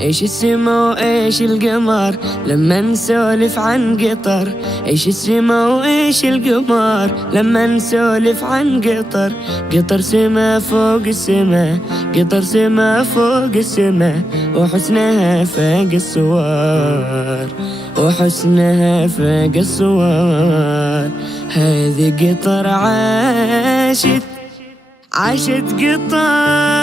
ايش السما وايش القمر لما نسولف عن قطر. ايش السما وايش القمر لما نسولف عن قطر. قطر سما فوق السما، قطر سما فوق السما، وحسنها فاق الصور، وحسنها فاق الصور. هذه قطر عاشت قطر.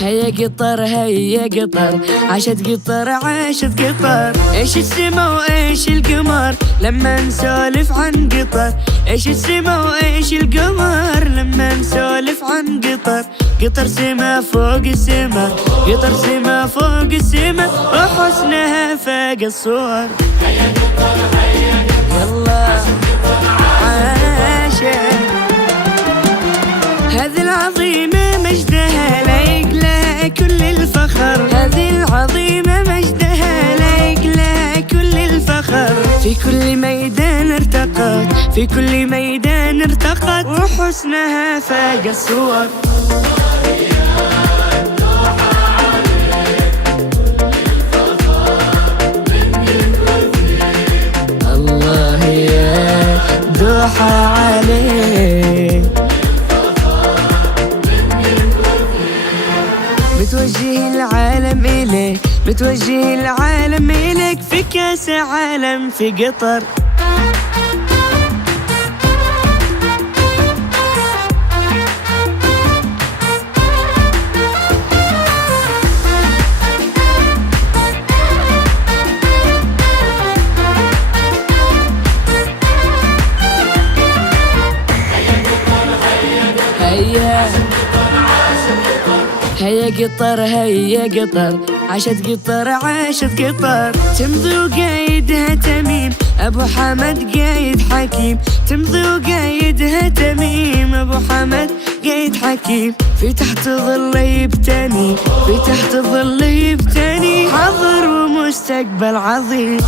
هيا قطر هيا قطر، عاشت قطر عاشت قطر. ايش السما وايش القمر لما نسولف عن قطر. ايش السما وايش القمر لما نسولف عن قطر. قطر سما فوق السما، قطر سما فوق السما، وحسنها فاق الصور. هيا قطر هيا قطر، يلا عاشت. هذه العظيمة مجدها لايق لها كل الفخر. هذه العظيمة مجدها لايق لها كل الفخر. في كل ميدان ارتقت، في كل ميدان ارتقت، وحسنها فاق الصور. الله يا دوحة عليك، متوجه العالم إليك، متوجه العالم إليك، في كاس عالم في قطر. هيا قطر هيا قطر، عاشت قطر عاشت قطر. تمضي وقايدها تميم، ابو حمد قايد حكيم. تمضي وقايدها تميم، ابو حمد قايد حكيم. في تحت ظل يبتني، في تحت ظل يبتني، حاضر ومستقبل عظيم.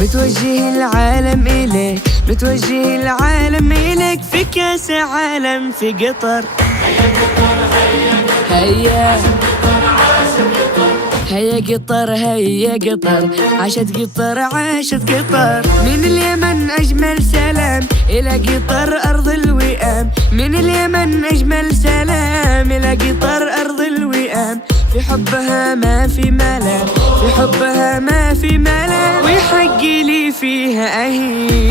متوجه العالم إليك، متوجه العالم إليك، في كاس عالم في قطر. هيا هيا قطر هيا قطر، عاشت قطر عاشت قطر. من اليمن أجمل سلام إلى قطر أرض الوئام. من اليمن أجمل سلام إلى قطر أرض الوئام. في حبها ما في ملام، في حبها ما في ملام، ويحق لي فيها أهيم.